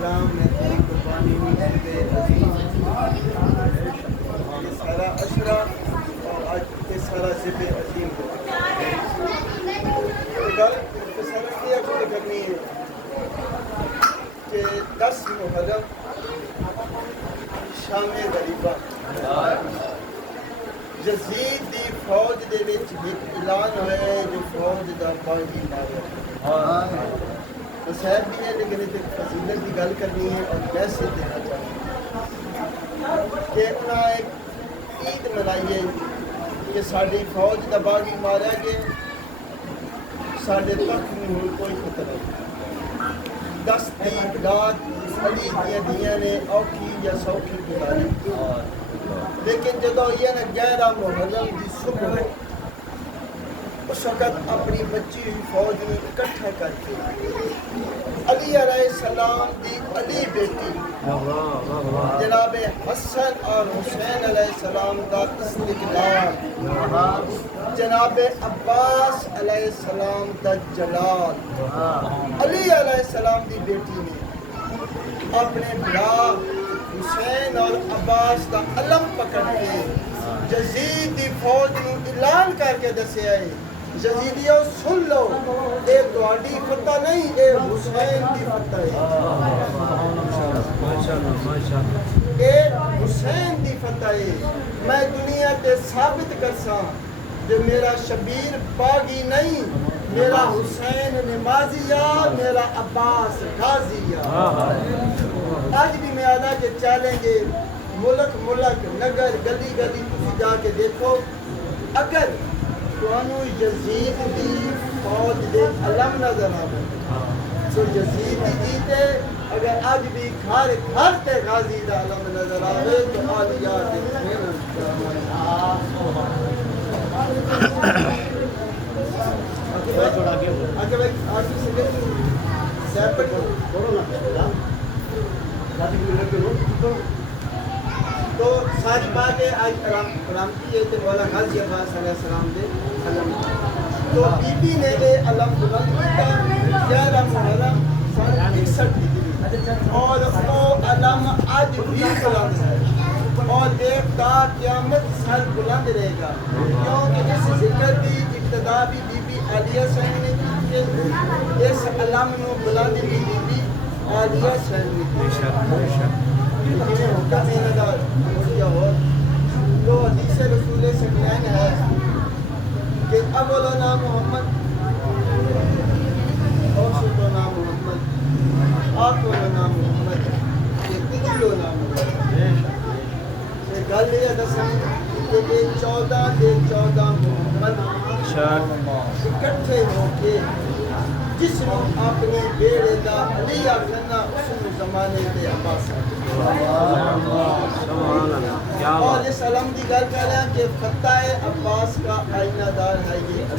السلام نے تیری قربانی میں دے عزیز یہ سارا اشرا اور آج یہ سارا ذب عظیم ہو گل سارا کی اگر کرنی ہے کہ 10 محرم شام غریبہ یزید دی فوج دے وچ اعلان ہوئے جو فوج دا باغی ماریا تو صاحب بھی نے لیکن ایک فضیلت کی گل کرنی ہے اور میسج دینا چاہیے کہ انہاں ایک عید منائی ہے کہ ساری فوج دا باغی ماریا گیا سارے تک نہیں کوئی خطرہ نہیں 10 دی رات علی دیاں نے اوکھی یا سوکھی گزاری لیکن جدو یہ نا 11 محرم دی صبح اس وقت اپنی بچی ہوئی فوج میں اکٹھا کر کے علی علیہ السلام دی علی بیٹی جناب حسن اور حسین علیہ السلام کا استقلال جناب عباس علیہ السلام کا جلال علی علیہ السلام دی بیٹی نے اپنے بھرا حسین اور عباس کا علم پکڑ کے یزید دی فوج نو اعلان کر کے دسیا ہے یزیدیو سن لو اے تہاڈی فتح نہیں اے حسین دی فتح ہے اے حسین دی فتح ہے میں دنیا تے ثابت کرساں کہ میرا شبیر باغی نہیں میرا حسین نمازیا میرا عباس غازیا آج بھی میں آدھا کہ چیلنج ملک نگر گلی گلی تسی جا کے دیکھو اگر تانوں یزید دی فوج دے علم نظر آوے تو یزید دی جیتے اگر آج بھی گھر گھر تے غازی دا علم نظر آوے تو آلیا دے آگے بھائی آج بھی سکر سیپٹ تو ساری بات ہے آج علم کی ہے کہ مولا غازی عباس علیہ السلام دے علم تو بی بی نے اے علم بلند کیتا 11 محرم سن 61 ہجری اور وہ علم آج بھی بلند ہے اور ایک تا قیامت سر بلند رہے گا کیونکہ اس ذکر کی ابتدا بھی بی بی عالیہ صاحب نے کی کہ اس علم نو بلند بھی بی بی عالیہ صاحب نے کی جنہیں حکم ایندار کیا ہو تو حدیث رسول سکینین ہے کہ اولنا محمد اوسطنا محمد آخرنا محمد کلنا محمد یہ گل یہ دسیں کہ 14 محمد اکٹھے ہو کے جس نے اپنے بیڑے دا علی آخنا اس زمانے دے عباس اور اس علم دی گل کر رہے ہیں کہ فتح عباس کا آئینہ دار ہے یہ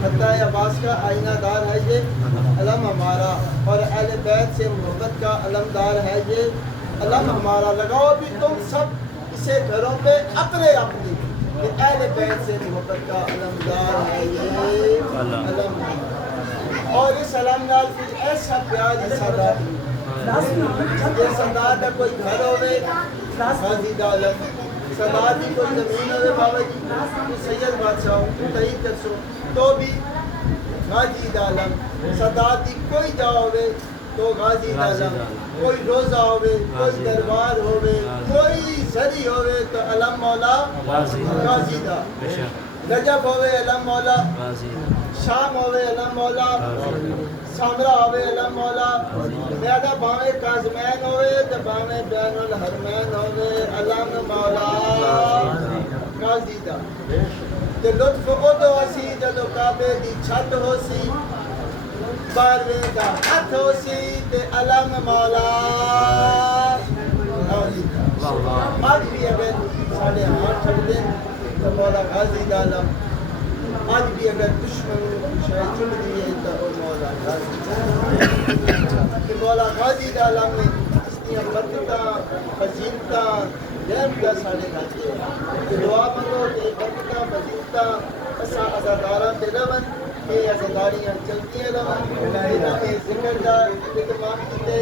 فتح عباس کا آئینہ دار ہے یہ علم ہمارا اور اہل بیت سے محبت کا علم دار ہے یہ علم ہمارا لگاؤ بھی تم سب اسے گھروں پہ اپنے اپنی کہ اہل بیت سے محبت کا علم دار ہے یہ علم اور اس علم نال پھر ایسا پیار سادات یہ سادات کا کوئی گھر ہوئے غازی دا علم سادات کی کوئی زمین ہوئے بابا جی تو سید بادشاہ ہوں تو تحید کرسو تو بھی غازی دا علم سادات کی کوئی جا ہوئے تو غازی دا علم کوئی روزہ ہوئے کوئی دربار ہوئے کوئی سری ہوئے تو علم مولا غازی دا رجب ہوئے علم مولا شام ہوئے علم مولا سامرہ ہوئے علم مولا میادہ باوے کازمین ہوئے تو باوے بین الحرمین ہوئے علم مولا غازی دا تے لطف ادو اسی جدو کعبے دی چھت ہو سی بارویں دا ہاتھ ہو سی تے علم مولا غازی دا آج بھی اگر ساڑھے ہاتھ چھڑ دیں تو مولا غازی دا علم آج بھی اگر دشمن شاید چھڑ دیئے تو مولا غازی دا کہ مولا غازی دا علم نے اس نے برکتاں فضیلتاں دیم کا ساڑھے غازی کہ دعا منگو کہ برکتاں فضیلتاں اسا عزاداراں تے رون یہ ازاداریاں چلتی رہن ذکر کا اہتمام کیتے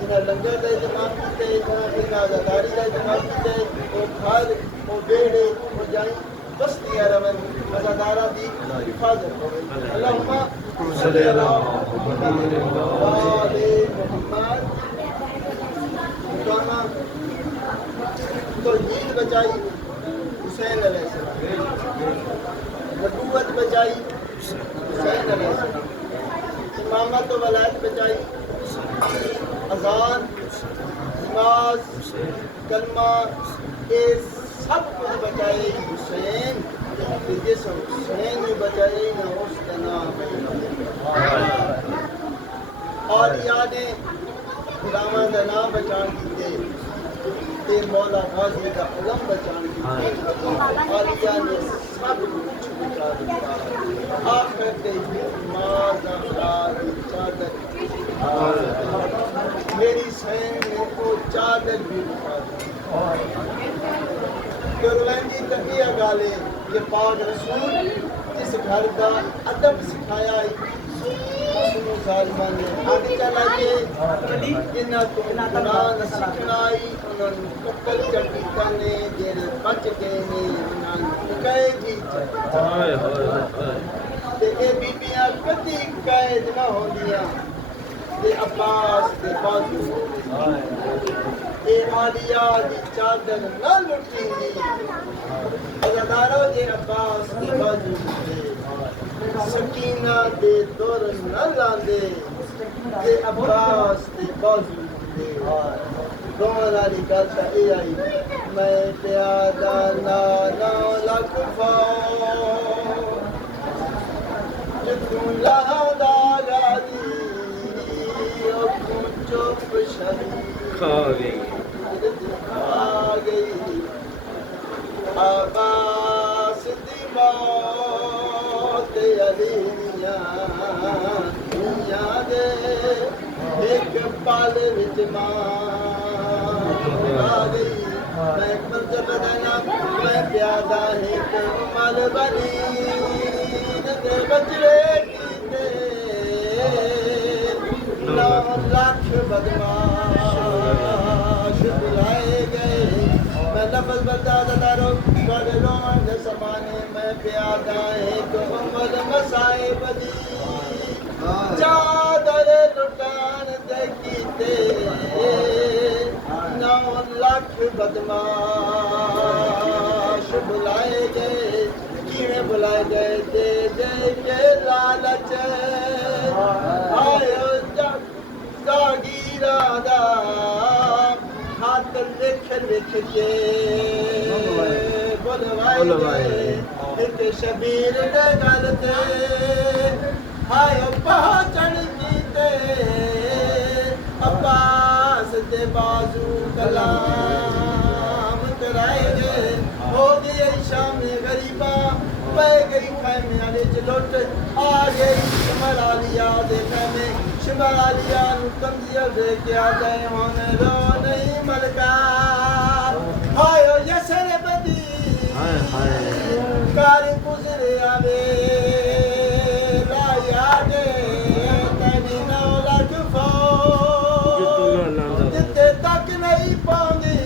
جنہیں لنگر کا اہتمام کیتے جنہیں ازاداری کا اہتمام کیتے وہ گھر وہ بیڑے وہ جائیں بستیاں رہن ازادارہ دی حفاظت ہوئے اللہم صلی اللہ محمد مکانا توحید بچائی حسین علیہ السلام نبوت بچائی حسین علیہ السلام امامت و ولایت بچائی اذان نماز کلمہ یہ سب کچھ بچائی حسین جس حسین نے بچائی نہ اس کا نام اولیاء نے غلاماں دا نام بچان کیتے تے مولا غازی کا علم بچان کیتے اولیاء نے سب کچھ بچا دیا آخر دے نماز اخلاق چادر میری سین نے وہ چادر بھی بچا دی کروینجی تقیہ گالے کہ پاک رسول جس گھر کا ادب سکھایا ہے ظالمان نے آگے چلائیے جنہ کو قرآن سکھنائی انہوں نے کپل چکیتا نے جیرے بچ گئے نے انہوں نے قید ہی چکیتا اے بیبیاں کتی قید نہ ہو دیا اے عباس دے بازو اے آلیاء دی چادر نہ لٹیں گی ازادارو دے عباس دے بازو دے سکینہ دے دور نہ لاندے دے عباس دے بازو دے دون والی گل تا اے آئی میں پیادہ نانا لکھ فور جتوں لہدا گادی اکھوں چپ شری کھا گئی عباس دی موت علی میاں دے ایک پل وچ ماں آ گئی میں منظر بدنا میں پیادہ ایک مل بنی دے بچڑے کیتے 9 لاکھ بدماش بلائے گئے میں لفظ برداد دارو بڑے روان دے سمانے میں پیادہ ایک عمر مسائے بدی چادر لٹان دے کیتے 9 لاکھ بدماش بلائے گئے کیویں بلائے گئے دے دے کے لالچ آئے جاگیرہ دا ہاتھ لکھ لکھ کے بلوائے گئے ایک شبیر دے گل تے آئے پہنچن کیتے عباس دے بازو کلام کرائے گئے ہو گئی شام غریباں پہ گئی خیمے والے چلوٹ آ گئی شمر عالیہ دے خیمے شمر عالیہ نو تمزیہ دے کے آ گئے ہونے رو نہیں ملکا آئے یسر بدی کار گزرے آوے لا یادے تینی 9 لاکھ فوج جتے تک نہیں پاؤندی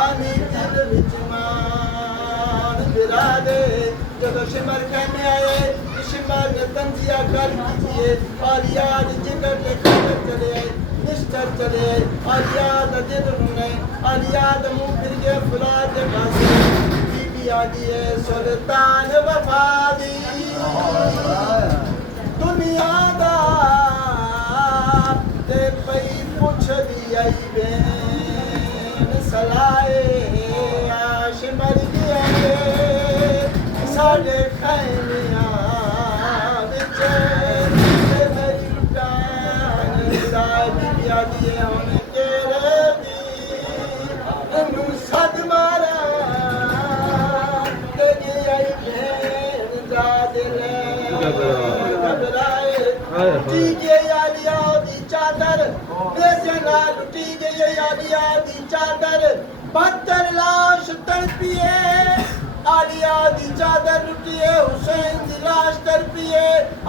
آنی دل وچ مان گرا دے جدو شمر خیمے آئے شمر نے تنزیہ کر کیجئے آلیاء جگر لے خبر چلے آئے نشتر چلے آئے آلیاء دل رونے آلیاء منہ پھر کے فلاد دے پاسے بی بی آدھی ہے سلطان وفادی دنیا دا تے پئی پوچھ دی آئی بین سلائے شمر گیا ساڑھے خیمیاں بچے میری لٹان سائے بی بی آدھی ہے ہونے تیرے بھی انہوں صد مارا تے گیا بین دادل گھبرائے ٹی گئی آلیاء دی چادر بیسے نہ لٹی گئی آلیاء دی چادر 72 لاش تڑپیے آلیاء دی چادر لٹیے حسین دی لاش تڑپیے